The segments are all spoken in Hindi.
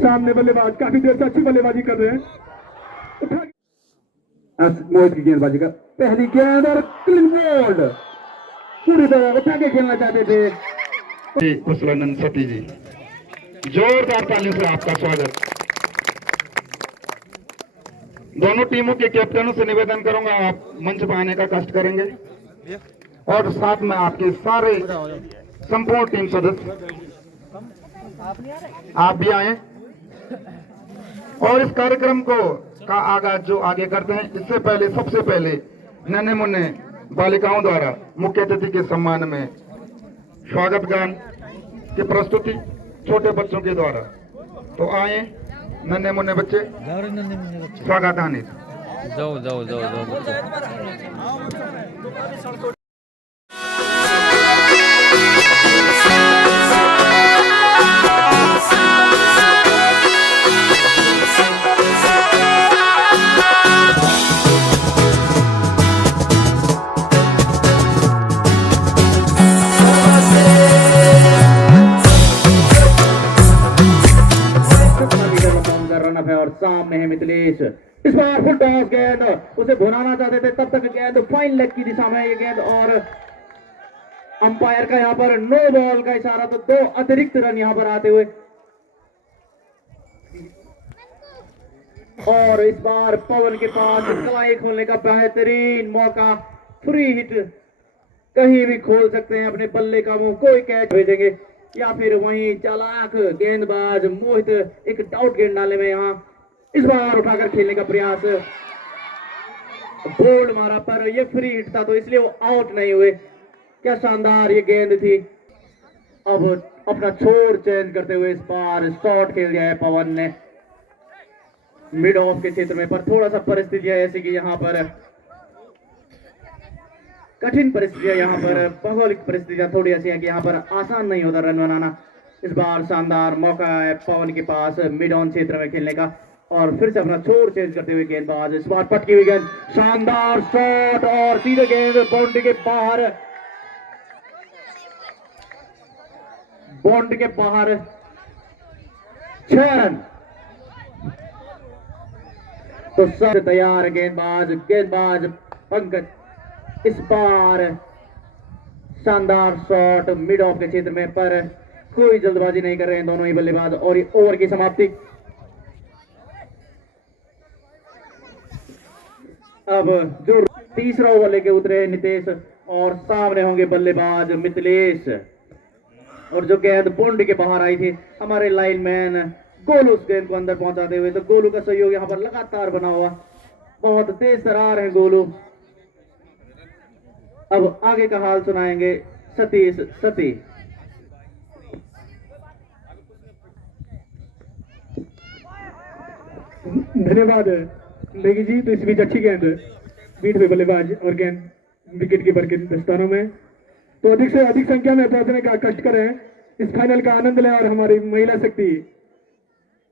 सामने बल्लेबाज काफी देर से अच्छी बल्लेबाजी कर रहे हैं। मोहित की गेंदबाजी का पहली गेंद और क्लीन बोल्ड, पूरी तरह उठा के खेलना चाहते थे। कुशलानंद सती जी, जोरदार तालियों से आपका स्वागत। दोनों टीमों के कैप्टनों से निवेदन करूंगा, आप मंच पर आने का कष्ट करेंगे और साथ में आपके सारे संपूर्ण टीम सदस्य आप भी आए और इस कार्यक्रम को का आगाज जो आगे करते हैं, इससे पहले सबसे पहले नन्हे मुन्ने बालिकाओं द्वारा मुख्य अतिथि के सम्मान में स्वागत गान की प्रस्तुति छोटे बच्चों के द्वारा। तो आए नन्हे मुन्ने बच्चे, स्वागत आने। जाओ जाओ जाओ जाओ बच्चे। और सामने है मिथिलेश। इस बार फुल टॉस गेंद, उसे भुनाना चाहते थे, तब तक गेंद फाइन लेग की दिशा में ये गेंद और अंपायर का यहाँ पर नो बॉल का इशारा, तो 2 अतिरिक्त रन यहाँ पर आते हुए। और इस बार पवन के पास कलाई खोलने का बेहतरीन मौका, फ्री हिट, कहीं भी खोल सकते हैं अपने बल्ले का मुंह, कोई कैच भेजेंगे या फिर वहीं चालाक गेंदबाज मोहित एक डाउट गेंद डालने में यहाँ इस बार उठाकर खेलने का प्रयास, बोल्ड मारा पर ये फ्री हिट था तो इसलिए वो आउट नहीं हुए। क्या शानदार ये गेंद थी। अब अपना छोर चेंज करते हुए इस बार शॉट खेल दिया है पवन ने मिड ऑफ के क्षेत्र में, पर थोड़ा सा परिस्थितियां ऐसी कि यहाँ पर कठिन परिस्थितियां, यहाँ पर भौगोलिक परिस्थितियां थोड़ी ऐसी हैं कि यहाँ पर आसान नहीं होता रन बनाना। इस बार शानदार मौका है पवन के पास मिड ऑन क्षेत्र में खेलने का और फिर से अपना छोर चेंज करते हुए गेंदबाज, इस बार पटकी हुई गेंद, शानदार शॉट और सीधे गेंद बाउंड्री के बाहर, बाउंड्री के बाहर 6 रन। तो सब तैयार गेंदबाज पंकज, इस बार शानदार शॉट मिड ऑफ के क्षेत्र में, पर कोई जल्दबाजी नहीं कर रहे हैं दोनों ही बल्लेबाज और ये ओवर की समाप्ति। अब जो तीसरा ओवर लेके उतरे नितेश और सामने होंगे बल्लेबाज मिथिलेश, और जो गेंद बाउंड्री के बाहर आई थी हमारे लाइनमैन गोलू उस गेंद को अंदर पहुंचाते हुए, तो गोलू का सहयोग यहाँ पर लगातार बना हुआ, बहुत तेज तरार है गोलू। अब आगे का हाल सुनाएंगे सतीश सती। धन्यवाद नेगी जी। तो इस बीच अच्छी गेंद बीट हुई बल्लेबाज और गेंद विकेट कीपर के दस्तानों में। तो अधिक से अधिक संख्या में पहुंचने का कष्ट करें, इस फाइनल का आनंद लें और हमारी महिला शक्ति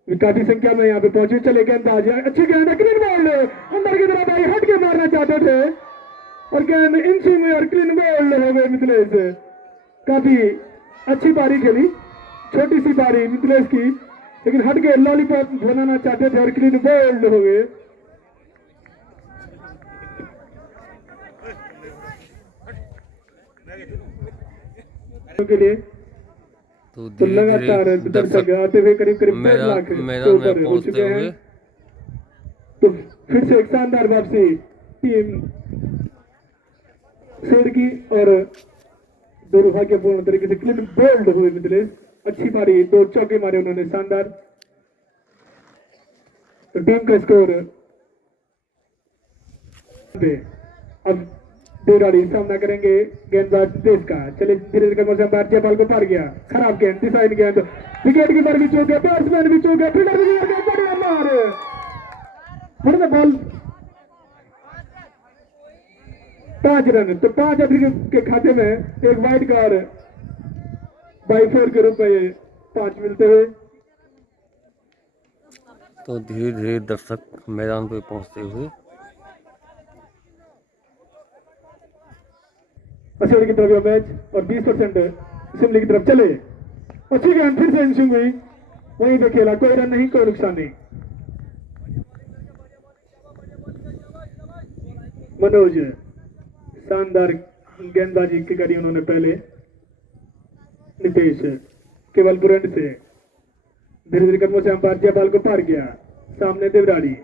काफी संख्या में यहाँ पे पहुंची। चले गेंदबाज, अच्छी गेंद, क्लीन बॉल अंदर की तरफ आई, हट के मारना चाहते थे और गेंद इंची में और क्लीन बॉल हो गए मिथिलेश। काफी अच्छी पारी खेली, छोटी सी पारी मिथिलेश की, लेकिन हट के लॉलीपॉप बनाना चाहते थे और क्लीन बॉल हो गए। के लिए तो लगातार दर्शक आते हुए करीब 1 लाख के ऊपर हो चुके हैं। तो फिर से एक शानदार वापसी टीम शेर की और दुर्भाग्यपूर्ण तरीके से क्लीन बोल्ड हुए मिथिलेश। अच्छी मारी, 2 चौके मारे उन्होंने, शानदार। तो टीम का स्कोर अब 2 राड़ी सामना करेंगे गेंदबाज देश का। चले धीरे धीरे जयपाल को पार गया, खराब गेंद, डिसाइड गेंद, विकेट कीपर भी चूक गया, बैट्समैन भी चूक गया, फील्डर भी चूक गया, बढ़िया मार, बढ़िया बॉल, 5 रन। तो 5 अतिरिक्त के खाते में एक वाइड कार्ड बाई 4 के रूप में 5 मिलते हुए। तो धीरे धीरे दर्शक मैदान पे पहुंचते हुए अशोक की तरफ मैच और 20% शिमले की तरफ चले। अच्छी गेंद फिर से इंसिंग हुई वहीं पे खेला, कोई रन नहीं, कोई नुकसान नहीं। मनोज शानदार गेंदबाजी की करी उन्होंने पहले। नितेश केवल बुरंड से धीरे धीरे कदमों से अंपायर जयपाल को पार किया। सामने देवराड़ी,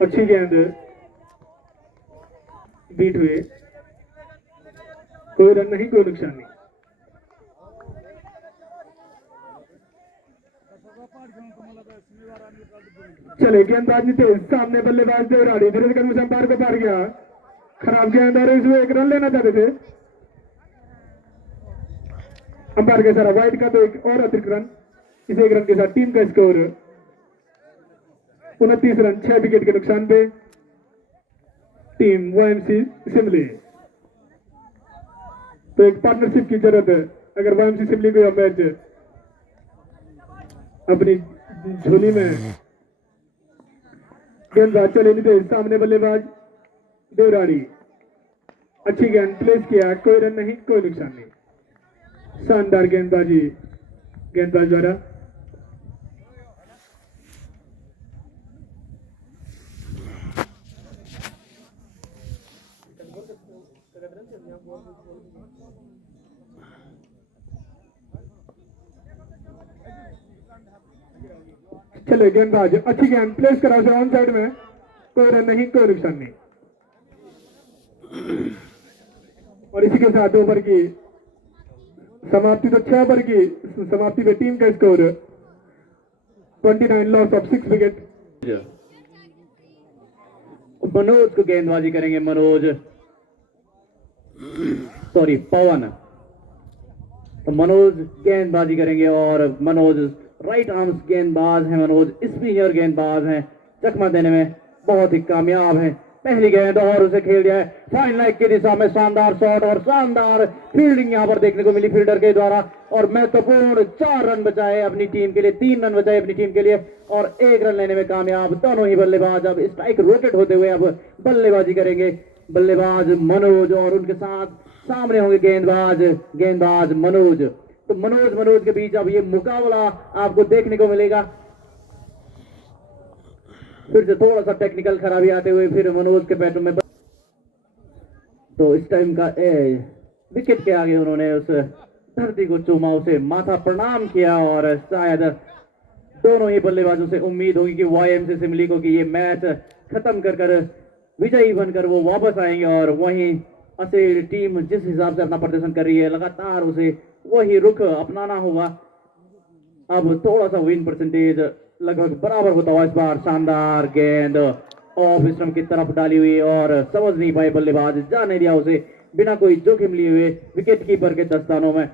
अच्छी गेंद, बीट हुए, कोई रन नहीं, कोई नुकसान नहीं। चले गेंदबाज नितेश, सामने बल्लेबाज देवराड़ी, धीरे धीरे कदमों से अंपायर को पार किया। खराब गेंद और इसमें एक रन लेना चाहते थे अंपायर के सारा वाइड का, तो एक और अतिरिक्त रन, इस एक रन के साथ टीम का स्कोर 29 रन 6 विकेट के नुकसान पे टीम वाईएमसी सिमली। तो एक पार्टनरशिप की जरूरत है अगर वाईएमसी सिमली को यह मैच अपनी झोली में। गेंदबाज चले नितेश, सामने बल्लेबाज देवराड़ी, अच्छी गेंद प्लेस किया, कोई रन नहीं, कोई नुकसान नहीं। शानदार गेंदबाजी गेंदबाज द्वारा। चले गेंदबाज, अच्छी गेंद प्लेस करा से ऑन साइड में, कोई रन नहीं, कोई नुकसान नहीं। और इसी के साथ ओवर की समाप्ति, तो 6 ओवर की समाप्ति में टीम का score 29 loss of 6 wicket. Manoj को गेंदबाजी करेंगे, मनोज सॉरी पवन। तो मनोज गेंदबाजी करेंगे और मनोज राइट आर्म्स गेंदबाज हैं, मनोज स्पिनर गेंदबाज हैं, चकमा देने में बहुत ही कामयाब है। पहली गेंद और उसे खेल दिया है फाइन लाइक की दिशा में, शानदार शॉट और शानदार फील्डिंग यहां पर देखने को मिली फील्डर के द्वारा। और महत्वपूर्ण 4 रन बचाए अपनी टीम के लिए, 3 रन बचाए अपनी टीम के लिए और 1 रन लेने में कामयाब दोनों ही बल्लेबाज। अब स्ट्राइक रोटेट होते हुए अब बल्लेबाजी करेंगे बल्लेबाज मनोज और उनके साथ सामने होंगे गेंदबाज मनोज। तो मनोज के बीच अब ये मुकाबला आपको देखने को मिलेगा। फिर से थोड़ा सा टेक्निकल खराबी आते हुए फिर मनोज के बैटों में, तो इस टाइम का विकेट के आगे उन्होंने उस धरती को चूमा, उसे माथा प्रणाम किया और शायद दोनों ही बल्लेबाजों से उम्मीद होगी कि वाईएमसी सिमली को कि ये मैच खत्म कर विजयी बनकर वो वापस आएंगे। और वहीं असेल टीम जिस हिसाब से अपना प्रदर्शन कर रही है लगातार उसे वही रुख अपनाना होगा। अब थोड़ा सा विन परसेंटेज लगभग बराबर होता हुआ इस बार शानदार गेंद ऑफ स्टंप की तरफ डाली हुई और समझ नहीं पाए बल्लेबाज, जाने दिया उसे बिना कोई जोखिम लिए हुए विकेट कीपर के दस्तानों में।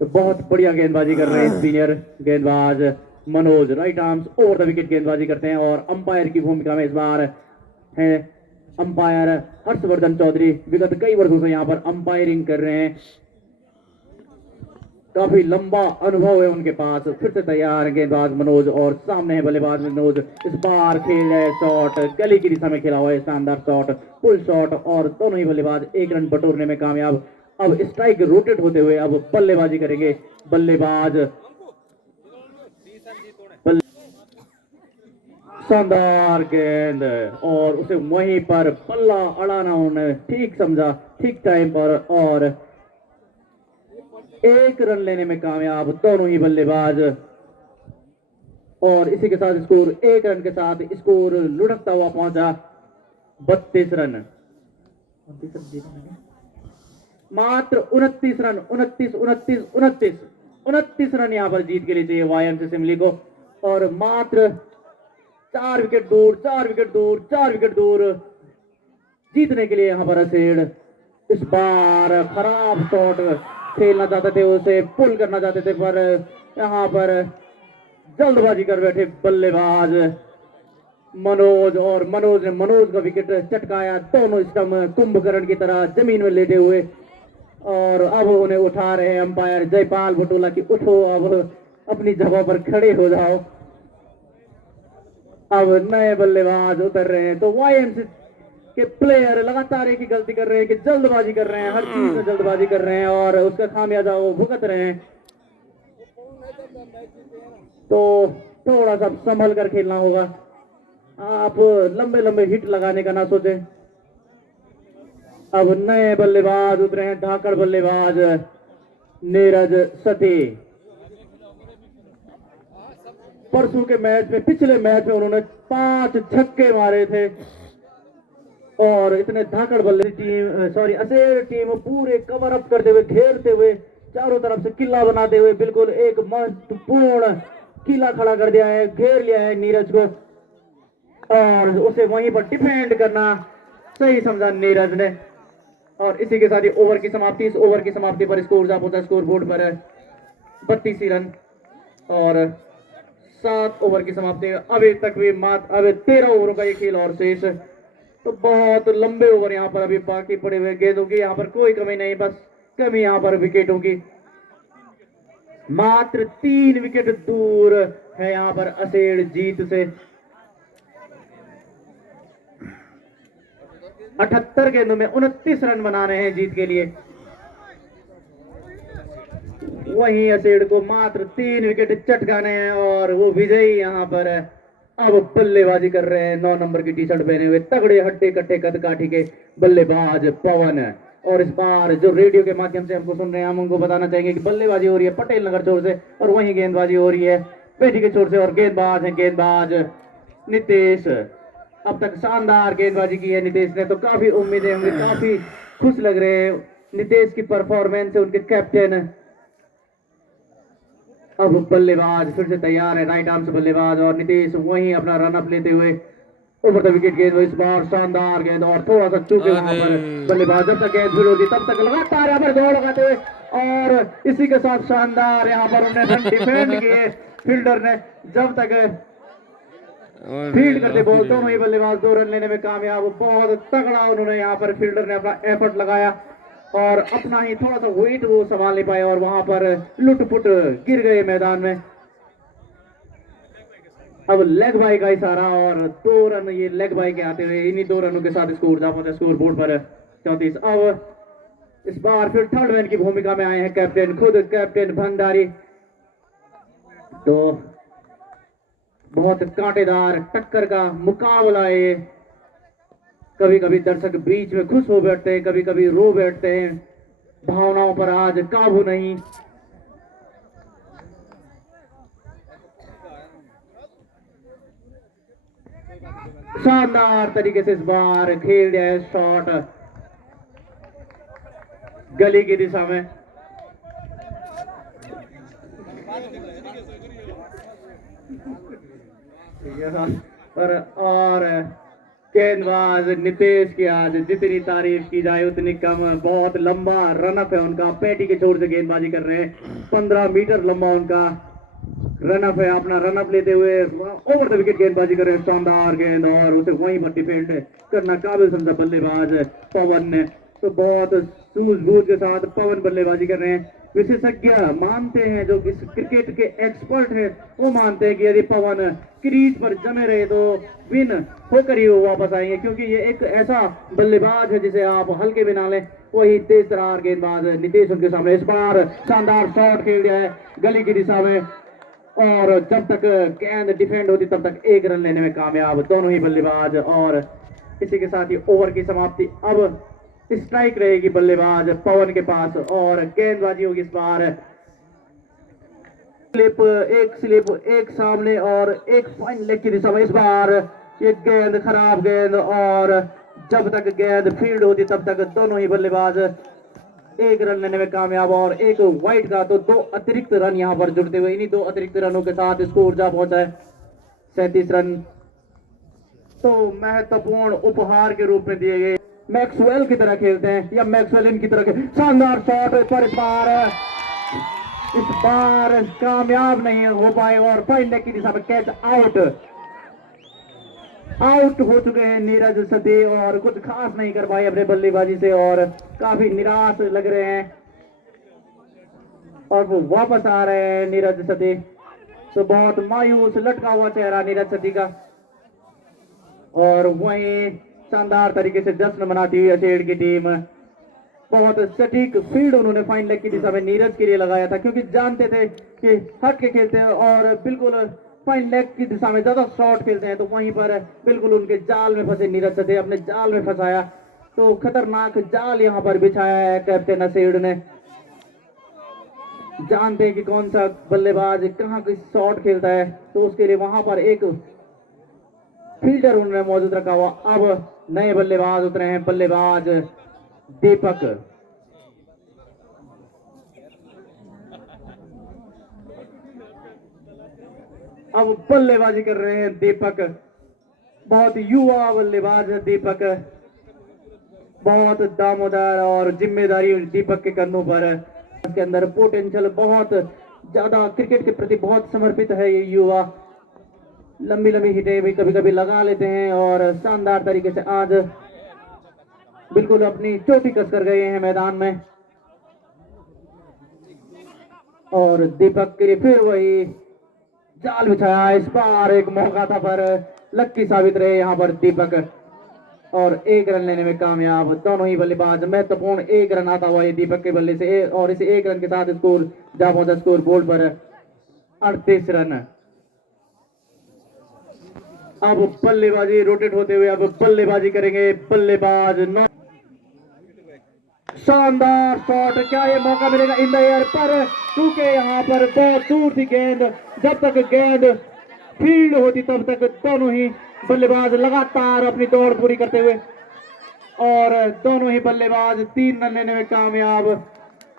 तो बहुत बढ़िया गेंदबाजी कर रहे हैं सीनियर गेंदबाज Manoj, right arms over the wicket गेंदबाजी करते हैं। और अंपायर की भूमिका में इस बार है अंपायर हर्षवर्धन चौधरी, विगत कई वर्षों से यहाँ पर अंपायरिंग कर रहे हैं, काफी लंबा अनुभव है उनके पास। फिर से तैयार गेंदबाज मनोज और सामने है बल्लेबाज मनोज। इस बार खेल है शॉट, गली की दिशा में खेला हुआ है शानदार शॉट, पुल शॉट और दोनों ही बल्लेबाज 1 रन बटोरने में कामयाब। अब स्ट्राइक रोटेट होते हुए अब बल्लेबाजी करेंगे बल्लेबाज। शानदार गेंद और उसे वहीं पर पल्ला अड़ाना उन्होंने ठीक समझा, ठीक टाइम पर और 1 रन लेने में कामयाब दोनों ही बल्लेबाज। और इसी के साथ स्कोर 1 रन के साथ स्कोर लुढ़कता हुआ पहुंचा 32 रन, मात्र 29 रन, 29 रन यहां पर जीत के लिए चाहिए वाईएमसी सिमली को। और मात्र 4 विकेट दूर जीतने के लिए यहां पर असेड़ इस बार खराब शॉट खेलना चाहते थे, उसे पुल करना चाहते थे, पर यहां पर जल्दबाजी कर बैठे बल्लेबाज मनोज और मनोज का विकेट चटकाया। दोनों स्टंप कुंभकर्ण की तरह जमीन में लेटे हुए और अब उन्हें उठा रहे हैं अंपायर जयपाल बटोला की उठो, अब अपनी जगह पर खड़े हो जाओ। अब नए बल्लेबाज उतर रहे हैं। तो वाईएमसी के प्लेयर लगातार एक ही गलती कर रहे हैं कि जल्दबाजी कर रहे हैं, हर चीज में जल्दबाजी कर रहे हैं और उसका खामियाजा वो भुगत रहे हैं। तो थोड़ा सा संभल कर खेलना होगा। आप लंबे लंबे हिट लगाने का ना सोचें। अब नए बल्लेबाज उतरे हैं, धाकड़ बल्लेबाज नीरज सती। परसों के मैच में, पिछले मैच में उन्होंने 5 छक्के मारे थे और इतने धाकड़ बल्ले टीम असेर टीम पूरे कवर अप करते हुए, घेरते हुए, चारों तरफ से किला बनाते हुए बिल्कुल एक महत्वपूर्ण किला खड़ा कर दिया है, घेर लिया है नीरज को और उसे वहीं पर डिफेंड करना सही समझा नीरज ने। और इसी के साथ ही ओवर की समाप्ति, इस ओवर की समाप्ति पर स्कोर जा पहुंचा स्कोर बोर्ड पर 32 ही रन और 7 ओवर की समाप्ति। अभी तक भी अभी 13 ओवरों का ये खेल और शेष, तो बहुत लंबे ओवर यहाँ पर अभी बाकी पड़े हुए। गेंदों की यहाँ पर कोई कमी नहीं, बस कमी यहाँ पर विकेटों की। मात्र 3 विकेट दूर है यहाँ पर असेड़ जीत से। 78 गेंदों में 29 रन बनाने हैं जीत के लिए। वहीं असेड़ को मात्र 3 विकेट चटकाने हैं और वो विजयी यहाँ पर अब बल्लेबाजी कर रहे हैं 9 नंबर की टी शर्ट पहने हुए तगड़े हट्टे कट्टे कद काठी के बल्लेबाज पवन। और इस बार जो रेडियो के माध्यम से हमको सुन रहे हैं, हम उनको बताना चाहेंगे कि बल्लेबाजी हो रही है पटेल नगर छोर से और वहीं गेंदबाजी हो रही है पेटी के छोर से और गेंदबाज नितेश। अब तक शानदार गेंदबाजी की है नितेश ने, तो काफी उम्मीदें होंगी, काफी खुश लग रहे हैं नितेश की परफॉर्मेंस से, उनके कैप्टन। अब बल्लेबाज फिर से तैयार है, राइट आर्म से बल्लेबाज और नितेश वहीं अपना रन अप लेते हुए ओवर द विकेट गेंद। इस बार शानदार गेंद और थोड़ा सा चूके वहां पर बल्लेबाज। जब तक गेंद फिर होती तब तक लगातार यहाँ पर दौड़ लगाते हुए और इसी के साथ शानदार यहाँ पर उन्होंने रन डिफेंड किए फील्डर ने। जब तक फील्ड करते बॉल दोनों ही बल्लेबाज 2 रन लेने में कामयाब। बहुत तगड़ा उन्होंने यहाँ पर फील्डर ने अपना एफर्ट लगाया और अपना ही थोड़ा सा वेट वो संभाल नहीं पाए और वहां पर लुटपुट गिर गए मैदान में। अब लेग बाई का इशारा और 2 रन ये लेग बाई के आते हुए इन्हीं 2 रनों के साथ स्कोर जा पहुंचा स्कोर बोर्ड पर 34। अब इस बार फिर थर्ड मैन की भूमिका में आए हैं कैप्टन, खुद कैप्टन भंडारी। तो बहुत कांटेदार टक्कर का मुकाबला है। कभी कभी दर्शक बीच में खुश हो बैठते हैं, कभी कभी रो बैठते हैं। भावनाओं पर आज काबू नहीं। शानदार तरीके से इस बार खेल दिया है शॉट गली की दिशा में। पर और गेंदबाज नितेश की आज जितनी तारीफ की जाए उतनी कम। बहुत लंबा रनअप है उनका, पेटी के छोर से गेंदबाजी कर रहे हैं। 15 मीटर लंबा उनका रनअप है। अपना रनअप लेते हुए ओवर द विकेट गेंदबाजी कर रहे हैं। शानदार गेंद और उसे वहीं पर डिफेंड करना काबिल समझा बल्लेबाज पवन ने। तो बहुत सूझबूझ के साथ पवन बल्लेबाजी कर रहे हैं। विशेषज्ञ मानते हैं, जो इस क्रिकेट के एक्सपर्ट हैं, वो मानते हैं कि यदि पवन क्रीज पर जमे रहे तो विन होकर ही वो वापस आएंगे, क्योंकि ये एक ऐसा बल्लेबाज है जिसे आप हल्के में ना लें। वही तेज तरार गेंदबाज नितेश उनके सामने इस बार शानदार शॉट खेल दिया है गली की दिशा में और जब तक गेंद डिफेंड होती तब तक 1 रन लेने में कामयाब दोनों ही बल्लेबाज। और इसी के साथ ही ओवर की समाप्ति। अब स्ट्राइक रहेगी बल्लेबाज पवन के पास और गेंदबाजी होगी इस बार स्लिप एक सामने और एक फाइन लेग की दिशा में। इस बार ये गेंद खराब गेंद और जब तक गेंद फील्ड होती तब तक दोनों ही बल्लेबाज 1 रन लेने में कामयाब और एक वाइड का। तो 2 अतिरिक्त रन यहाँ पर जुड़ते हुए इन्हीं 2 अतिरिक्त रनों के साथ स्कोर जा पहुंचा है 37 रन। तो महत्वपूर्ण उपहार के रूप में दिए गए मैक्सवेल की तरह खेलते हैं या मैक्सवेल इनकी तरह शानदार शॉट पर इस बार कामयाब नहीं हो पाए और फाइन लेग की दिशा में कैच आउट हो चुके हैं नीरज सती और कुछ खास नहीं कर पाए अपने बल्लेबाजी से और काफी निराश लग रहे हैं और वो वापस आ रहे हैं नीरज सती। तो बहुत मायूस लटका हुआ चेहरा नीरज सती का और वहीं शानदार तरीके से जश्न मनाती हुई असेड़ की टीम बहुत सटीक फील्ड उन्होंने फाइन लेग की दिशा में नीरज के लिए लगाया था, क्योंकि जानते थे कि हट के खेलते हैं और बिल्कुल फाइन लेग की दिशा में ज्यादा शॉट खेलते हैं, तो वहीं पर बिल्कुल उनके जाल में फंसे नीरज सदे, अपने जाल में फंसाया। तो खतरनाक जाल यहाँ पर बिछाया है कैप्टन असेड ने। जानते हैं कि कौन सा बल्लेबाज कहाँ किस शॉट खेलता है, तो उसके लिए वहां पर एक फील्डर उन्होंने मौजूद रखा हुआ। अब नए बल्लेबाज उतरे हैं, बल्लेबाज दीपक। अब बल्लेबाजी कर रहे हैं दीपक, बहुत युवा बल्लेबाज है दीपक, बहुत दामोदार और जिम्मेदारी दीपक के कंधों पर है। इसके अंदर पोटेंशियल बहुत ज्यादा, क्रिकेट के प्रति बहुत समर्पित है ये युवा। लंबी लंबी हिटें भी कभी कभी लगा लेते हैं और शानदार तरीके से आज बिल्कुल अपनी चोटी कस कर गए हैं मैदान में। और दीपक के लिए फिर वही जाल बिछाया, इस बार एक मौका था पर लक्की साबित रहे यहाँ पर दीपक, और एक रन लेने में कामयाब दोनों ही बल्लेबाज। महत्वपूर्ण एक रन आता हुआ ये दीपक के बल्ले से, और इसे एक रन के साथ स्कोर जा पहुंचा स्कोर बोर्ड पर 38 रन। अब बल्लेबाजी रोटेट होते हुए अब बल्लेबाजी करेंगे बल्लेबाज नौ। शानदार शॉट, क्या ये मौका मिलेगा इन द एयर पर, क्योंकि यहाँ पर बहुत दूर थी गेंद, जब तक गेंद फील्ड होती तब तक दोनों ही बल्लेबाज लगातार अपनी दौड़ पूरी करते हुए, और दोनों ही बल्लेबाज 3 रन लेने में कामयाब,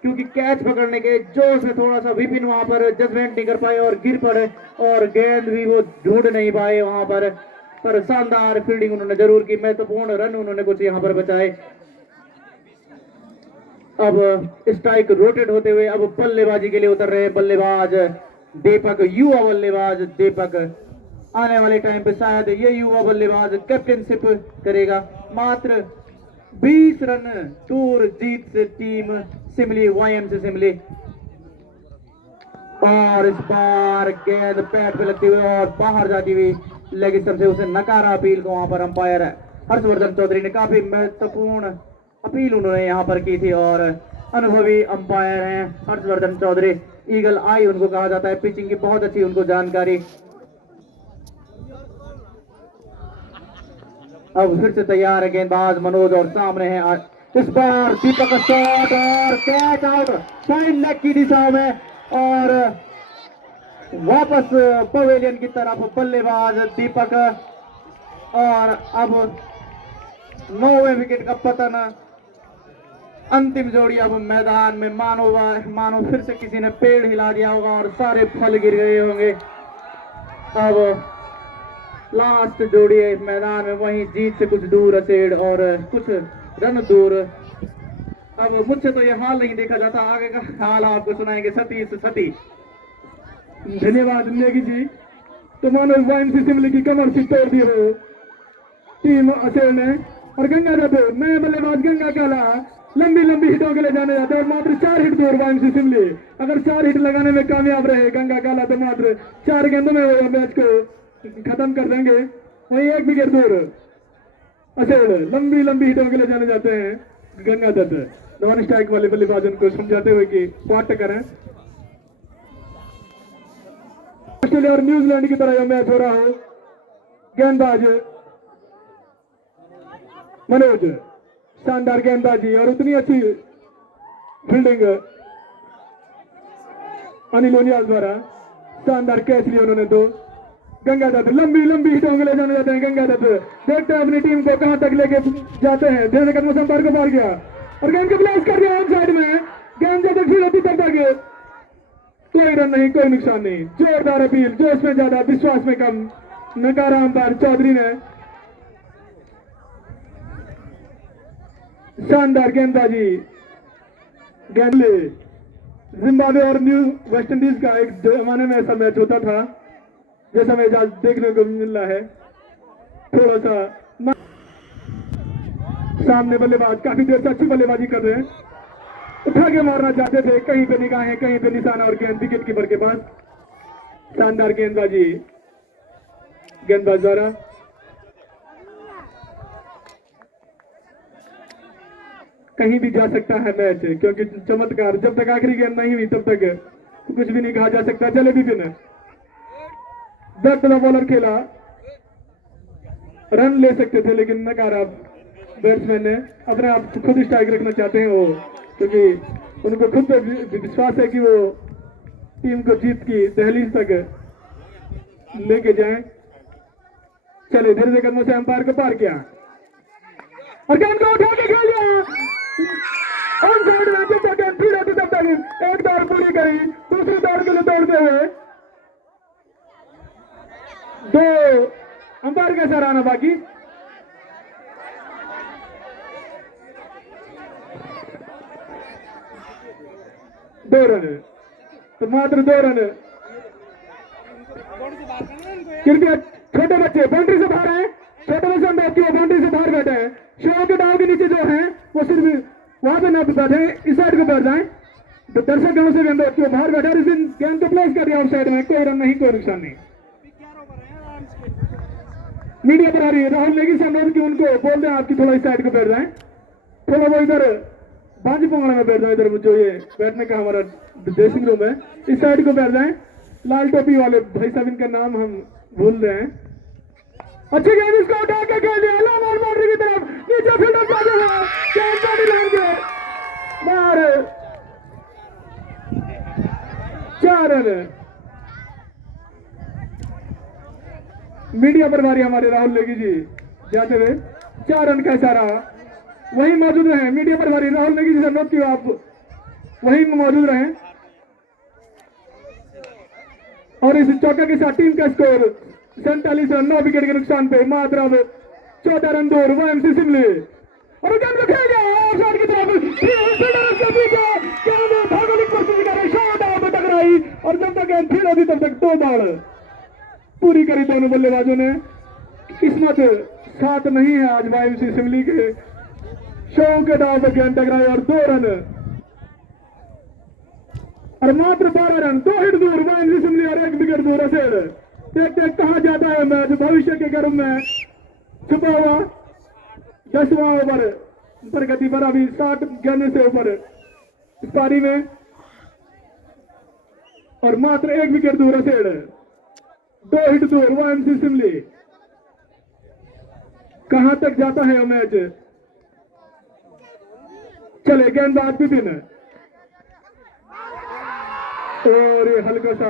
क्योंकि कैच पकड़ने के जोश में थोड़ा सा विपिन वहां पर जजमेंट नहीं कर पाए और गिर पड़े, और गेंद भी वो ढूंढ नहीं पाए वहां पर शानदार फील्डिंग उन्होंने जरूर की, महत्वपूर्ण रन उन्होंने कुछ यहाँ पर बचाए। अब स्ट्राइक रोटेट होते हुए अब बल्लेबाजी के लिए उतर रहे हैं बल्लेबाज दीपक, युवा बल्लेबाज दीपक। आने वाले टाइम पे शायद ये युवा बल्लेबाज कैप्टनशिप करेगा। मात्र 20 रन दूर जीत से टीम सिमली, YMC सिमली, और इस बार गेंद पैड पे लगती हुई और बाहर जाती हुई लेग स्टंप से उसे नकारा। अपील को वहां पर अंपायर हर्षवर्धन चौधरी ने काफी महत्वपूर्ण अपील उन्होंने यहाँ पर की थी, और अनुभवी अंपायर हैं हर्षवर्धन चौधरी, ईगल आई उनको कहा जाता है, पिचिंग की बहुत अच्छी उनको जानकारी। अब फिर से तैयार है गेंदबाज मनोज, और सामने है इस बार दीपक का शॉट और कैच आउट फाइन लेग की दिशा में, और वापस पवेलियन की तरफ बल्लेबाज दीपक, और अब 9वें विकेट का पतन। अंतिम जोड़ी अब मैदान में, मानो फिर से किसी ने पेड़ हिला दिया होगा और सारे फल गिर गए होंगे। अब लास्ट जोड़ी है इस मैदान में, वहीं जीत से कुछ दूर असेड और कुछ रन दूर। अब मुझसे तो ये हाल नहीं देखा जाता, आगे का हाल आपको सुनाएंगे सतीश सती। धन्यवाद नेगी जी। तो मानो YMC सिमली की कमर से तोड़ दी हो टीम असेल ने, और गंगा दत्त नए बल्लेबाज गंगा काला लंबी लंबी हिटों के लिए जाने जाते हैं, और मात्र 4 हिट दूर YMC सिमली। अगर 4 हिट लगाने में कामयाब रहे गंगा काला तो मात्र 4 गेंदों में वो मैच को खत्म कर देंगे। वहीं 1 विकेट दूर असेल लंबी लंबी हिटों के लिए जाने जाते हैं गंगा दत्त। नॉन स्ट्राइक वाले बल्लेबाज उनको समझाते हुए कि वाट करें। ऑस्ट्रेलिया और न्यूजीलैंड की तरह यह मैच हो रहा हो। गेंदबाज मनोज, शानदार गेंदबाजी और उतनी अच्छी फील्डिंग अनिल ओनियाल द्वारा, शानदार कैच लिए उन्होंने। तो गंगा दत्त लंबी लंबी हिटों के लिए जाने जाते हैं। गंगा दत्त देखते हैं अपनी टीम को कहां तक लेके जाते हैं। धीरे कदम संपर्क को पार किया और गेंद को ब्लास्ट कर दिया ऑन साइड में। गेंद जब तक होती तब तक कोई रन नहीं, कोई नुकसान नहीं। जोरदार अपील, जोश में ज्यादा विश्वास में कम, नकारा अंपायर चौधरी ने। शानदार गेंदबाजी गेंदले। जिम्बाब्वे और न्यू वेस्ट इंडीज का एक जमाने में ऐसा मैच होता था जैसा मैच आज देखने को मिल रहा है। थोड़ा सा सामने बल्लेबाज काफी देर से अच्छी बल्लेबाजी कर रहे हैं, उठा के मारना चाहते थे, कहीं पे निगाहें कहीं पे निशाना, और गेंद विकेट कीपर के पास। शानदार गेंदबाजी गेंदबाज द्वारा। कहीं भी जा सकता है मैच, क्योंकि चमत्कार जब तक आखिरी गेंद नहीं हुई तब तक कुछ भी नहीं कहा जा सकता। चले Vipin, back to the bowler खेला, रन ले सकते थे लेकिन नकारा बैट्समैन ने। अपने आप को खुद स्ट्राइक रखना चाहते हैं वो, क्योंकि उनको खुद पे विश्वास है कि वो टीम को जीत की दहलीज तक लेके जाएं। चले धीरे धीरे कदमों से अंपायर को पार किया और गेंद को उठा के खेल लिया ऑन साइड में। जब तक गेंद फिर होती तब तक एक दौड़ पूरी करी, दूसरी दौड़ के लिए दौड़ते हुए दो अंपायर का सराहना बाकी। दो रन, तो मात्र 2 रन। कृपया छोटे बच्चे बाउंड्री से बाहर हैं, छोटे बच्चे बाउंड्री से बाहर बैठे हैं। शो के डाव के नीचे जो है वो सिर्फ वहां पे ना बैठे, इस साइड को बैठ जाए। तो दर्शक गांव से गेंद क्यों बाहर बैठा, इस दिन गेंद को प्लेस कर दिया आउट साइड में, कोई रन नहीं, कोई नुकसान नहीं। मीडिया पर आ रही है राहुल नेगी से अनुरोध कि उनको बोल दें आपकी थोड़ा इस साइड को बैठ जाए, थोड़ा वो इधर बांझी पंगड़ा में बैठ जाए, इधर जो ये बैठने का हमारा ड्रेसिंग रूम है, इस साइड को बैठ जाए। लाल टोपी वाले भाई साहब, इनका नाम हम भूल रहे हैं। अच्छी गेंद, इसको उठा के खेल दिया लॉन्ग बाउंड्री की तरफ, नीचे फील्डर जाते हुए गेंद को मिलाएंगे बाहर, 4 रन। मीडिया पर बारी हमारे राहुल नेगी जी जाते हुए 4 रन का इशारा, वही मौजूद रहे। मीडिया पर बारी राहुल नेगी जी से अनुरोध कि आप वही मौजूद रहें। और इस चौके के साथ टीम का स्कोर 47 रन, 9 विकेट के नुकसान पे मात्र अब 14 रन दूर वाईएमसी शिमले। और गेंद को खेल गया शॉट की तरफ, भौगोलिक परिस्थिति का शॉट आउट में टकराई और जब तक गेंद फिर होती तब तक 2 दौड़ पूरी करी दोनों बल्लेबाजों ने। किस्मत साथ नहीं है आज वाईएमसी शिमली के, शो के दाव पर गेंद टकराई और 2 रन और मात्र 12 रन, 2 हिट दूर वाईएमसी शिमली और 1 विकेट दूर असेड़। देखते कहा जाता है मैच भविष्य के गर्भ में छुपा हुआ। 10वां ओवर प्रगति पर अभी 60 गेंद से ऊपर इस पारी में और मात्र 1 विकेट दूर असेड़, 2 हिट दूर वाईएमसी शिमली। कहां तक जाता है मैच? चले गेंदबाज विपिन और ये हल्का सा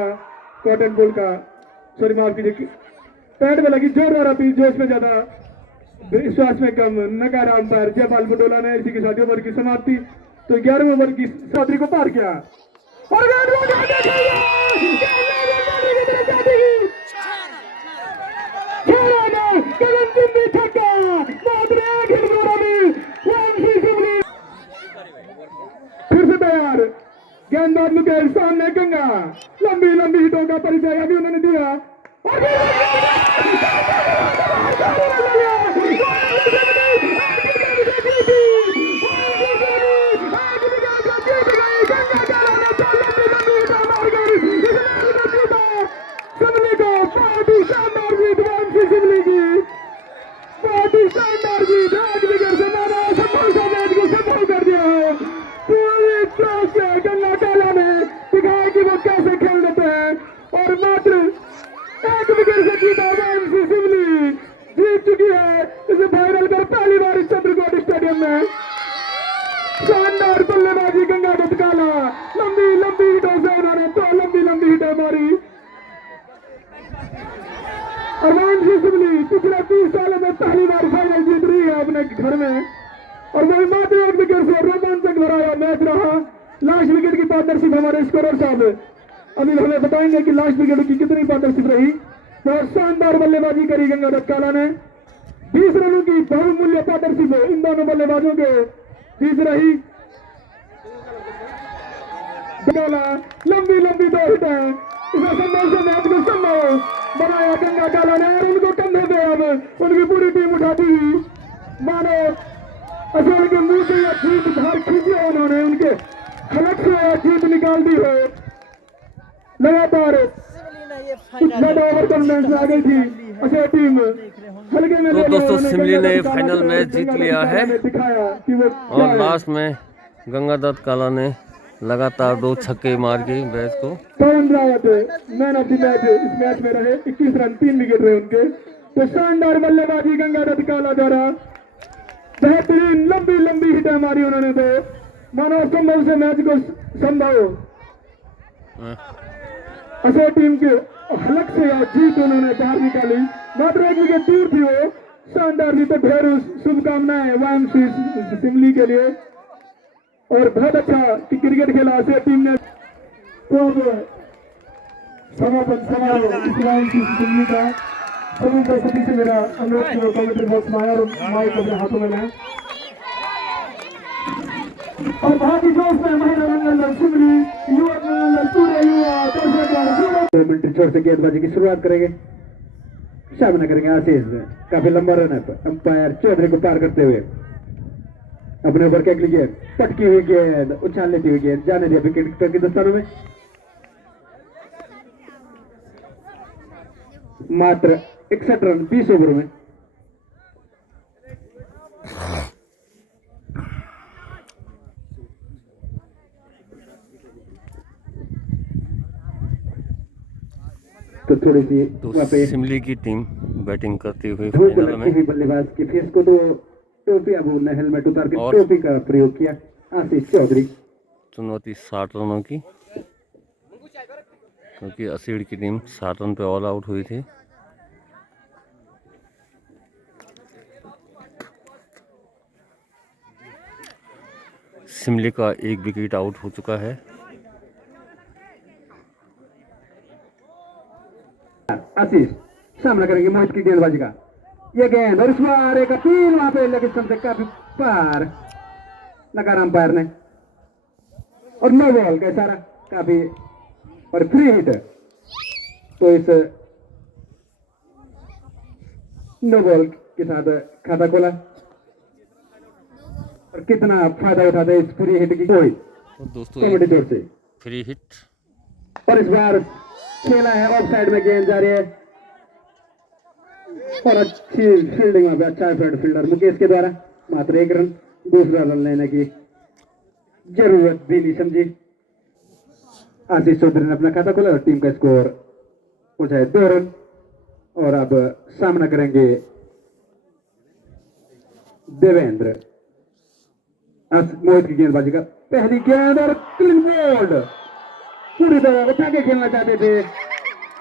कॉटन बॉल का, सॉरी माफ कीजिए, पैड में लगी जोरदार अपील, जोश में ज्यादा विश्वास में कम, नकारा अंपायर जयपाल बडोला ने। इसी के साथ ओवर की समाप्ति, तो 11वें ओवर की सादरी को पार किया और फिर से तैयार गेंदबाज मुकेश, सामने गंगा, लंबी लंबी हिटों का परिचय अभी उन्होंने दिया और शानदार बल्लेबाजी गंगा दुतकाला, लंबी लंबी हिटों से उन्होंने 2 लंबी लंबी हिटें मारी और वाईएमसी शिमली पिछले 30 सालों में पहली बार फाइनल जीत रही है अपने घर में और वही मात्र 1 विकेट से रोमांचक भरा हुआ मैच रहा। लास्ट विकेट की पार्टनरशिप हमारे स्कोरर साहब अभी हमें बताएंगे कि लास्ट विकेट की कितनी पार्टनरशिप रही। बहुत शानदार बल्लेबाजी करी गंगा दुतकाला ने, 20 रनों की बहुमूल्य पार्टनरशिप इन दोनों बल्लेबाजों के बीच रही। लंबी लंबी 2 हिटें, इसे संभव से मैच को संभव बनाया गंगा काला ने और उनको कंधे पे अब उनकी पूरी टीम उठाती हुई मानो असल के मुंह से जीत बाहर खींची है उन्होंने, उनके हलक से जीत निकाल दी है। लगातार कुछ ज्यादा ओवर कॉन्फिडेंस आ गई थी अच्छा टीम हल्के में तो ले दोस्तों लिया, सिमली ने गंगाधर फाइनल काला मैच ने जीत लिया है दिखाया कि वो क्या और है। लास्ट में गंगादत्त काला ने लगातार 2 छक्के मार के मैच को Pawan Rawat man of the match इस मैच में रहे 21 रन 3 विकेट रहे उनके तो शानदार बल्लेबाजी गंगाधर काला द्वारा बेहतरीन लंबी लंबी हिटें मारी उन्होंने तो मानो संभव से मैच को संभव असो टीम के हलक से या जीत उन्होंने बाहर निकाली मात्र एक विकेट दूर थी वो शानदार जी तो ढेर शुभकामनाएं वामसी सिमली के लिए और बहुत अच्छा कि क्रिकेट खेला असो टीम ने तो अब समापन समारोह इस वामसी सिमली का सभी दर्शकों से मेरा अनुरोध कि वो कमेंट्री बॉक्स में आया और माइक अपने हाथों में लें और बहुत ही जोश में महिला मंगल सिमली युवक मंगल पूरे युवा दर्शक 2 मिनट छोड़ से गेंदबाजी की शुरुआत करेंगे सामना करेंगे आशीष काफी लंबा रन है अंपायर चौधरी को पार करते हुए अपने ऊपर क्या लीजिए पटकी हुई गेंद उछाल लेती हुई गेंद जाने दिया विकेट कीपर के दस्तानों में मात्र 61 रन 20 ओवर में तो थोड़ी सी तो वहाँ पे सिमली की टीम बैटिंग करते हुए धूप फाइनल लगती में हुई बल्लेबाज के फेस को तो टोपी अब उन्होंने हेलमेट उतार के और टोपी का प्रयोग किया आशीष चौधरी चुनौती 60 रनों की क्योंकि असीड़ की टीम 60 रन पे ऑल आउट हुई थी। सिमली का 1 विकेट आउट हो चुका है। आशीष सामना करेंगे मोहित की गेंदबाजी का ये गेंद और इस बार एक अपील वहां पे लेकिन सबसे काफी पार नकार अंपायर ने और नो बॉल का इशारा काफी और फ्री हिट तो इस नो बॉल के साथ खाता खोला और कितना फायदा उठाते हैं इस फ्री हिट की कोई तो दोस्तों कमेटी तौर से फ्री हिट और इस बार खेला है ऑफ साइड में गेंद जा रही है और अच्छी फील्डिंग वहां पे अच्छा फील्डर मुकेश के द्वारा मात्र 1 रन दूसरा रन लेने की जरूरत भी नहीं समझी आशीष चौधरी ने अपना खाता खोला और टीम का स्कोर पहुंचा है 2 रन और अब सामना करेंगे देवेंद्र मोहित की गेंदबाजी का पहली गेंद और क्लीन बोल्ड पूरी तरह उठा के खेलना चाहते थे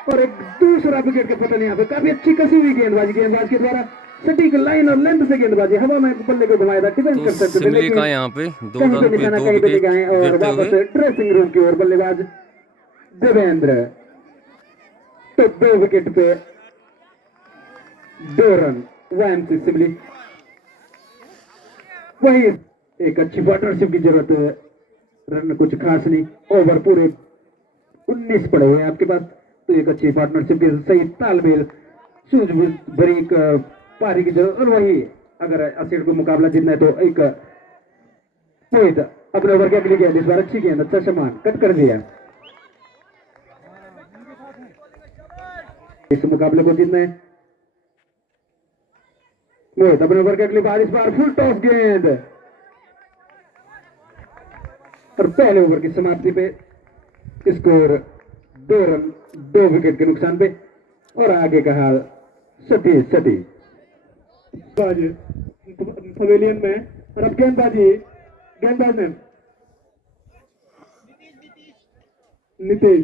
और एक दूसरा विकेट के पतन यहाँ पे काफी अच्छी कसी हुई गेंदबाजी गेंदबाज के द्वारा सटीक लाइन और लेंथ से गेंदबाजी हवा में बल्ले को घुमाया था डिफेंस कर तो सकते थे सिमली लेकिन का यहाँ पे 2 कहीं पे रन पे निशाना 2 कहीं पे विकेट गए और गिरते वापस हुए ड्रेसिंग रूम की ओर बल्लेबाज देवेंद्र तो 2 विकेट पे 2 रन वामसी सिमली वही एक अच्छी पार्टनरशिप की जरूरत है रन कुछ खास नहीं ओवर पूरे 19 पड़े हुए हैं आपके पास तो एक अच्छी पार्टनरशिप के सही तालमेल सूझबूझ भरी एक पारी की जरूरत और वही अगर असीर को मुकाबला जीतना है तो एक मोहित अपने ओवर के अगली गेंद इस बार अच्छी गेंद अच्छा सम्मान कट कर दिया इस मुकाबले को जीतना है मोहित अपने ओवर के अगली बार इस बार फुल टॉस गेंद और पहले ओवर की समाप्ति पे स्कोर 2 रन 2 विकेट के नुकसान पे और आगे का हाल सती पवेलियन में और अब गेंदबाज ने नितेश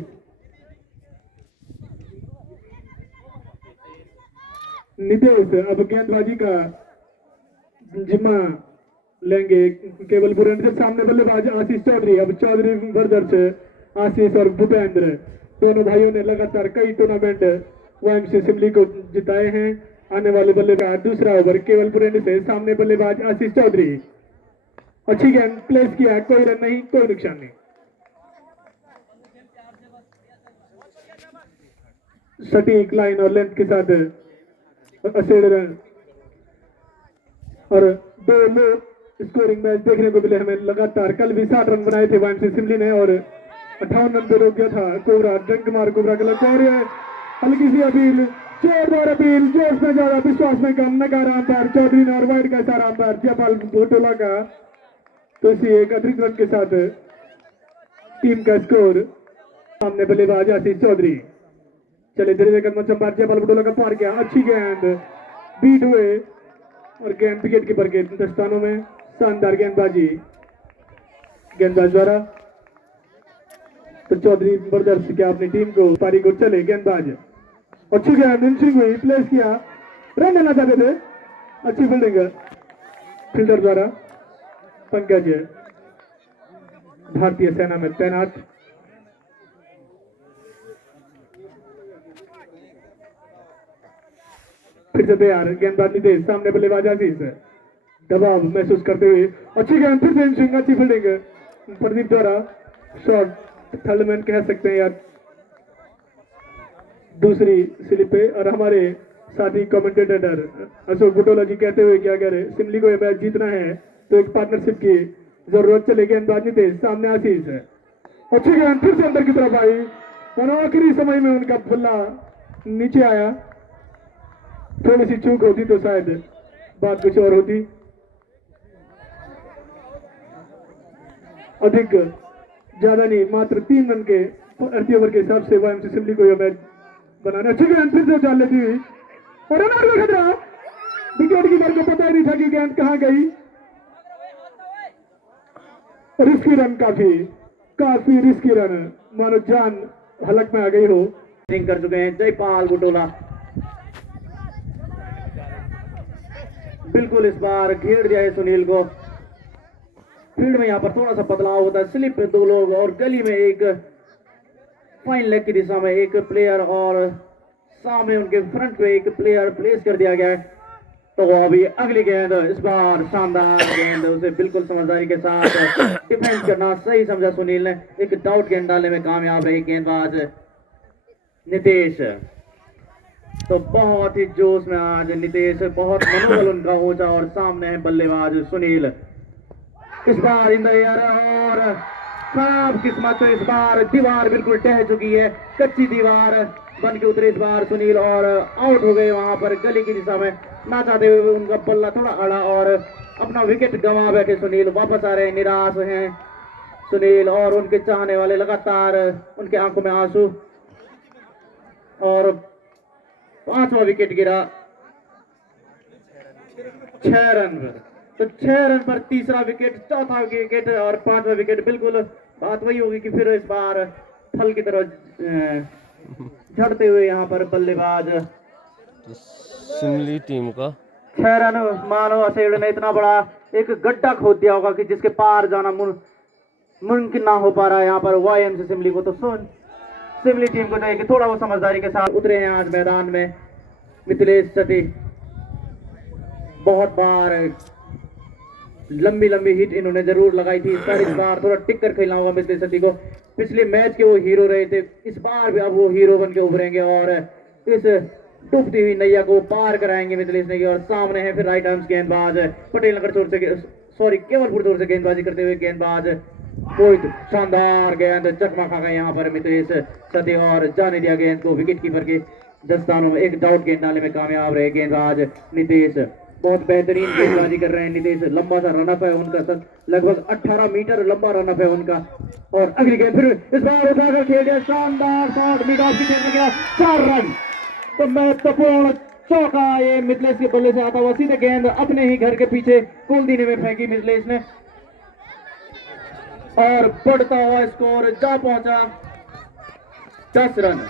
अब गेंदबाजी का जिम्मा लेंगे केवलपुर के सामने बल्लेबाज आशीष चौधरी अब चौधरी ब्रदर्स आशीष और भूपेंद्र दोनों भाइयों ने लगातार कई टूर्नामेंट वामसी सिमली को जिताए हैं आने वाले बल्ले का दूसरा ओवर केवलपुर से सामने बल्लेबाज आशीष चौधरी अच्छी गेंद प्लेस किया कोई रन नहीं कोई नुकसान नहीं सटीक लाइन और लेंथ के साथ असेड़ रन और 2 लो स्कोरिंग मैच देखने को मिले हमें लगातार कल भी 60 रन बनाए थे वामसी सिमली ने और 58 रन पे रोक दिया था कोबरा ड्रंक मार कोबरा के लग और हल्की सी अपील, जोरदार अपील, जोश में ज्यादा विश्वास में कम, नकारा अंपायर चौधरी ने और वाइड का इशारा अंपायर जयपाल बुटोला का। तो इसी एक अतिरिक्त रन के साथ टीम का स्कोर। सामने बल्लेबाज आशीष चौधरी, चले धीरे धीरे कदम चंपार, जयपाल बुटोला का पार किया, अच्छी गेंद, बीट हुए और गेंद विकेट कीपर के दस्तानों में। शानदार गेंदबाजी गेंदबाज द्वारा। तो चौधरी बरदर्श किया अपनी टीम को, पारी को चले गेंदबाज, अच्छी गेंद इंसिंग हुई, प्लेस किया, रन लेना चाहते थे, अच्छी फील्डिंग फील्डर द्वारा। पंकज भारतीय सेना में तैनात। फिर से तैयार गेंदबाज नितेश, सामने बल्लेबाज आशीष, दबाव महसूस करते हुए अच्छी गेंद, फिर से इंसिंग, अच्छी फील्डिंग प्रदीप द्वारा। शॉट थर्ड मैन कह सकते हैं यार दूसरी स्लिप पे। और हमारे साथी कमेंटेटर अशोक बुटोला जी कहते हुए कि अगर सिमली को यह मैच जीतना है तो एक पार्टनरशिप की जरूरत चलेगी। गेंदबाज नितेश, सामने आशीष, अच्छी गेंद फिर से अंदर की तरफ आई और आखिरी समय में उनका बल्ला नीचे आया। थोड़ी सी चूक होती तो शायद बात कुछ और होती। अधिक ज्यादा नहीं, मात्र 3 रन के प्रति ओवर के हिसाब से वाईएमसी सिमली को यह मैच बनाना। अच्छी गेंद फिर से उछाल लेती हुई और रन आउट का खतरा। विकेट कीपर को पता ही नहीं था कि गेंद कहां गई। रिस्की रन, काफी रिस्की रन, मानो जान हलक में आ गई हो। कर चुके हैं जयपाल बुटोला, बिल्कुल इस बार घेर दिया है सुनील को। फील्ड में यहाँ पर थोड़ा सा बदलाव होता है, स्लिप में 2 लोग और गली में एक फाइन लेग की दिशा में एक प्लेयर और सामने उनके फ्रंट पे एक प्लेयर प्लेस कर दिया गया है। तो अभी अगली गेंद, इस बार शानदार गेंद, उसे बिल्कुल समझदारी के साथ डिफेंस करना सही समझा सुनील ने। एक डाउट गेंद डालने में कामयाब रही गेंदबाज नितेश। तो बहुत ही जोश में आज नितेश, बहुत मनोबल उनका ऊंचा और सामने है बल्लेबाज सुनील। इस बार इन द एयर और खराब किस्मत, तो इस बार दीवार बिल्कुल टह चुकी है, कच्ची दीवार बन के उतरे इस बार सुनील और आउट हो गए वहां पर गली की दिशा में। ना चाहते हुए उनका बल्ला थोड़ा अड़ा और अपना विकेट गंवा बैठे सुनील। वापस आ रहे हैं, निराश हैं सुनील और उनके चाहने वाले, लगातार उनके आंखों में आंसू। और 5वां विकेट गिरा 6 रन पर। तो 6 रन पर तीसरा विकेट, चौथा विकेट और 5वां विकेट। बिल्कुल बात वही होगी कि फिर इस बार फल की तरह झड़ते हुए यहाँ पर बल्लेबाज सिमली टीम का 6 रन। मानो असेड़ ने इतना बड़ा एक गड्ढा खोद दिया होगा कि जिसके पार जाना मुमकिन ना हो पा रहा है यहाँ पर वाईएमसी सिमली को। तो सिमली टीम को चाहिए कि थोड़ा वो समझदारी के साथ उतरे हैं आज मैदान में। मिथिलेश सती बहुत बार लंबी हिट इन्होंने जरूर लगाई थी, इस बार थोड़ा टिक कर खेलना होगा मिथिलेश सती को। पिछले मैच के वो हीरो रहे थे, इस बार भी अब वो हीरो बन के उभरेंगे और इस डूबती हुई नैया को पार कराएंगे मिथिलेश ने। और सामने है फिर राइट आर्म्स गेंदबाज पटेल नगर छोर से केवलपुर छोर से गेंदबाजी करते हुए गेंदबाज मोहित। शानदार गेंद, चकमा खा गए यहाँ पर मिथिलेश सती और जाने दिया गेंद को विकेट कीपर के दस्तानों में। एक डाउट गेंद डालने में कामयाब रहे गेंदबाज नितेश। बहुत बेहतरीन गेंदबाजी कर रहे हैं नितेश। लंबा सा रनअप है उनका, लगभग 18 मीटर लंबा रनअप है उनका। और अगली गेंद फिर इस बार उठाकर खेल दिया, शानदार शॉट, मिड ऑफ की गेंद में गया 4 रन। तो महत्वपूर्ण चौका ये मिथिलेश के बल्ले से आता हुआ, सीधे गेंद अपने ही घर के पीछे कुलदीनी में फेंकी मिथिलेश ने और बढ़ता हुआ स्कोर जा पहुंचा 10 रन।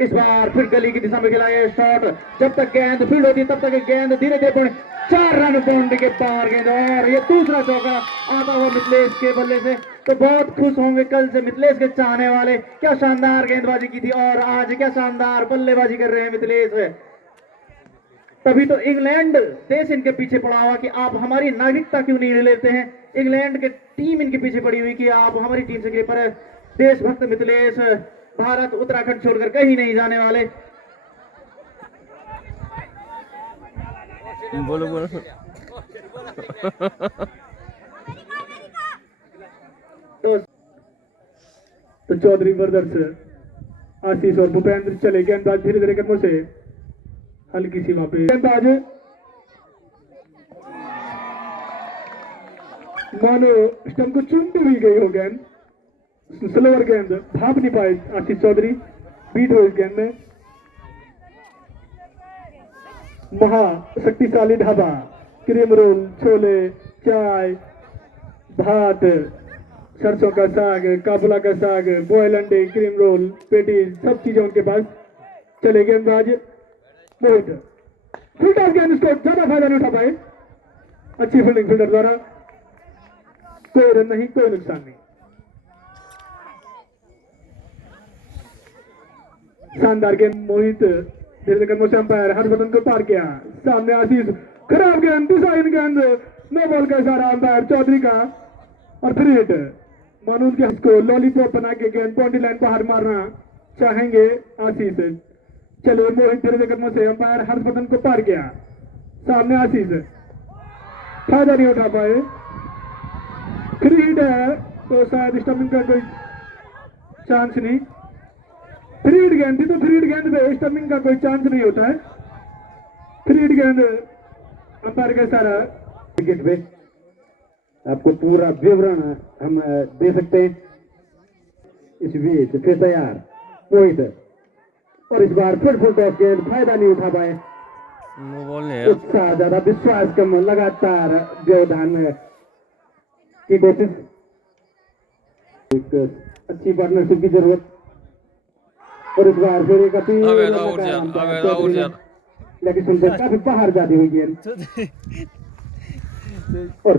इस बार फिर गली की दिशा में खेला ये शॉट, जब तक गेंद फील्ड होती है तब तक गेंद धीरे धीरे 4 रन बाउंड्री के बाहर गेंद और ये दूसरा चौका आता हुआ मिथिलेश के बल्ले से। तो बहुत खुश होंगे कल से मिथिलेश के चाहने वाले, क्या शानदार गेंदबाजी की थी और आज क्या शानदार बल्लेबाजी कर रहे हैं मिथिलेश। तभी तो इंग्लैंड देश इनके पीछे पड़ा हुआ कि आप हमारी नागरिकता क्यों नहीं लेते हैं। इंग्लैंड के टीम इनके पीछे पड़ी हुई कि आप हमारी टीम से, पर देशभक्त मिथिलेश भारत उत्तराखंड छोड़कर कहीं नहीं जाने वाले। बोलो तो चौधरी ब्रदर्स आशीष और भूपेंद्र चले गेंदबाज धीरे धीरे कदमों से हल्की सी वहां पे गेंदबाज मानो स्टंप को चूमती हुई गई हो गेंद, स्लोअर गेंद भाप नहीं पाए आशीष चौधरी, बीट हुई इस गेंद में। महा शक्तिशाली ढाबा, क्रीम रोल, छोले, चाय, भात, सरसों का साग, काबुला का साग, बॉयल अंडे, क्रीम रोल, पेटीज, सब चीजें उनके पास। चले गेंदबाज मोहित, फील्ड ऑफ गेंद, इसको ज्यादा फायदा नहीं उठा पाए, अच्छी फील्डिंग फील्डर द्वारा, कोई रन नहीं, कोई नुकसान नहीं। शानदार गेंद मोहित, धीरे कदमों से अंपायर हर्षवर्धन को पार किया, सामने आशीष, खराब गेंद, डिजाइन गेंद, नो बॉल का इशारा अंपायर चौधरी का, और फिर हिट। मानो उनके को लॉलीपॉप बना के गेंद बाउंड्री लाइन बाहर मारना चाहेंगे आशीष। चलो मोहित धीरे कदमों से अंपायर हर्षवर्धन को पार किया, सामने आशीष, फायदा नहीं उठा पाए, फिर हिट है तो शायद स्टंपिंग का कोई चांस नहीं। फ्री हिट गेंद थी तो फ्री हिट गेंद पे स्टंपिंग का कोई चांस नहीं होता है। फ्री हिट गेंद अंपायर का सारा विकेट पे आपको पूरा विवरण हम दे सकते हैं। इस बीच फिर तैयार मोहित, और इस बार फिर फुल टॉस गेंद, फायदा नहीं उठा पाए, नो बॉल नहीं है। उत्साह ज्यादा, विश्वास कम, लगातार व्यवधान की कोशिश, एक अच्छी पार्टनरशिप की जरूरत, और इस बार फिर एक अपील लेकिन सुनते काफी बाहर जाती हुई गेंद, और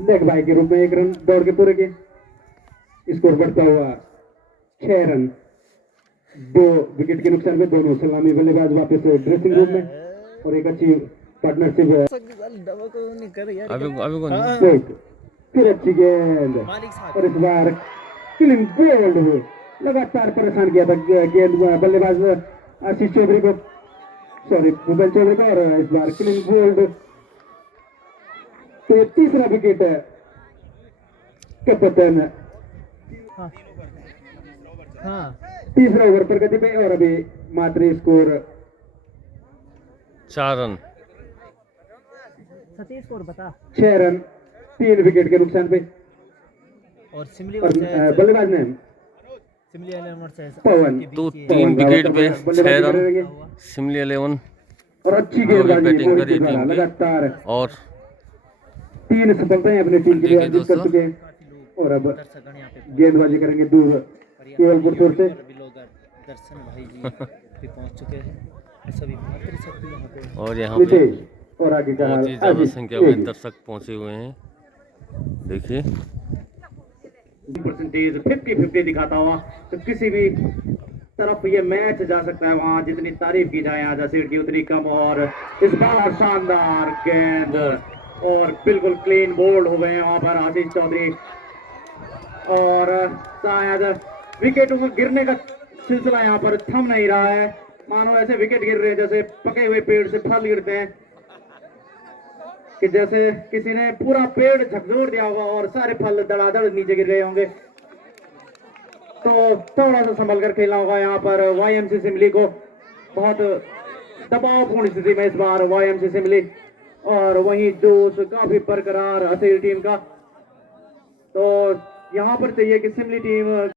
लेग बाय के रूप में 1 रन दौड़ के पूरे के स्कोर बढ़ता हुआ 6 रन। 2 विकेट के नुकसान में दोनों सलामी बल्लेबाज वापस ड्रेसिंग रूम में, और एक अच्छी पार्टनरशिप है। अभी कौन मोहित, फिर अच्छी गेंद, और इस बार क्लीन बोल्ड हुए, लगातार परेशान किया था गेंद बल्लेबाज आशीष चौधरी को, सॉरी भूपेंद्र चौधरी को, और इस बार क्लीन बोल्ड। तो ये तीसरा विकेट है कैप्टन, तीसरा ओवर प्रगति पे, और अभी मात्र स्कोर 4 रन। सतीश को बता। 6 रन 3 विकेट के नुकसान पे, और सिमली और बल्लेबाज ने पवन तो 3 विकेट पे 6 रन, शिमली 11 और अच्छी गेंदबाजी बैटिंग करी मोहित टीम द्वारा, की। लगातार और 3 सफलताएं अपनी टीम के लिए देखिए अर्जित कर दोस्तों। चुके हैं, और अब गेंदबाजी करेंगे दूर केवलपुर छोर से। दर्शन भाई जी भी पहुंच चुके हैं, सभी मातृशक्ति यहाँ पे। और यहाँ पे नितेश, और आगे का बहुत ही ज्यादा संख्या में दर्शक पहुंचे हुए हैं। देखिए परसेंटेज 50-50 दिखाता हुआ, तो किसी भी तरफ ये मैच जा सकता है। वहां जितनी तारीफ की जाए आजा सीट की उतनी कम, और इस बार शानदार गेंद, और बिल्कुल क्लीन बोल्ड हो गए हैं वहां पर आशीष चौधरी, और शायद विकेटों को गिरने का सिलसिला यहाँ पर थम नहीं रहा है। मानो ऐसे विकेट गिर रहे हैं जैसे पके हुए पेड़ से फल गिरते हैं, कि जैसे किसी ने पूरा पेड़ झकझोर दिया होगा और सारे फल धड़ाधड़ नीचे गिर गए होंगे। तो थोड़ा सा संभल कर खेलना होगा यहाँ पर वाईएमसी सिमली को। बहुत दबावपूर्ण स्थिति में इस बार वाईएमसी सिमली, और वहीं जोश काफी बरकरार असील टीम का। तो यहाँ पर चाहिए कि सिमली टीम